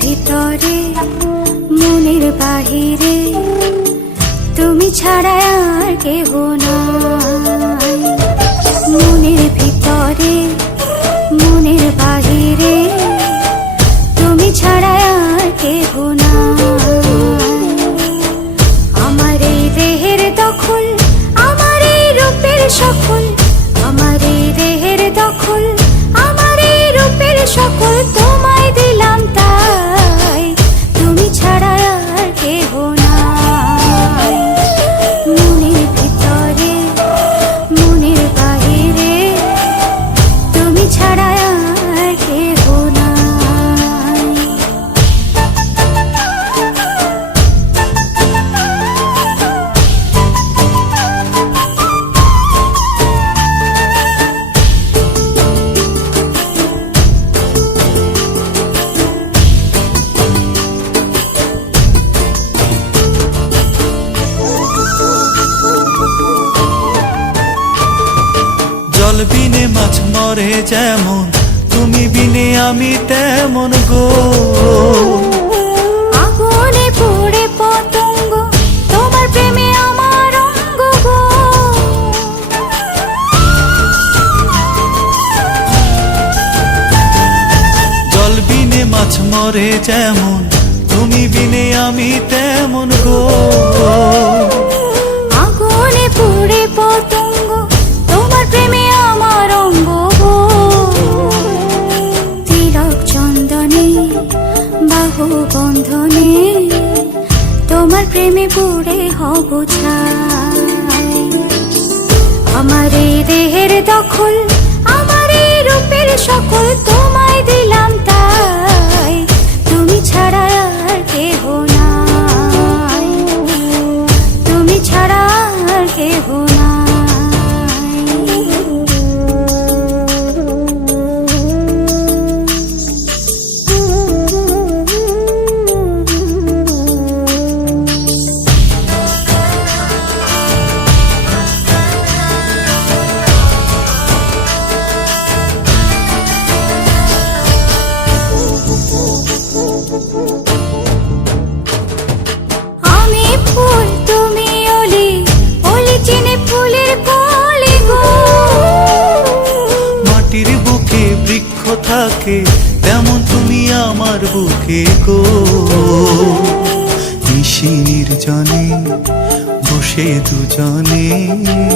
ভিতরে মনের বাহিরে তুমি ছাড়া আর কেহ নাই। মনের ভিতরে মনের বাহিরে তুমি ছাড়া আর কেহ নাই। আমার এই দেহের দখল, আমার এই রূপের সকল, আমার এই দেহের দখল, আমার এই রূপের সকল তোমায় দিলাম তাই, তুমি ছাড়া আর কেহ নাই। মনের ভিতরে মনের বাহিরে তুমি ছাড়া আর কেহ নাই। জল বিনে মাছ মরে যেমন, তুমি বিনে আমি তেমন গো। আগুনে পুড়ে পতঙ্গ, তোমার প্রেমে আমার অঙ্গ গো। জল বিনে মাছ মরে যেমন, তুমি বিনে আমি তেমন গো। আগুনে পুড়ে পতঙ্গ, তোমার প্রেমে আমার অঙ্গ গো। তিলক চন্দনে বাহু বন্ধনে তোমার প্রেমে পুড়ে হব ছাই। আমার এই দেহের দখল, আমার এই রূপের সকল তোমায় দিলাম তাই, তুমি ছাড়া আর কেহ নাই, তুমি ছাড়া আর কেহ নাই। আমি ফুল তুমি অলি, অলি চিনে ফুলের কলি গো। মাটির বুকে বৃক্ষ থাকে, তেমন তুমি আমার বুকে গো। নিশি নির্জনে বসে দুজনে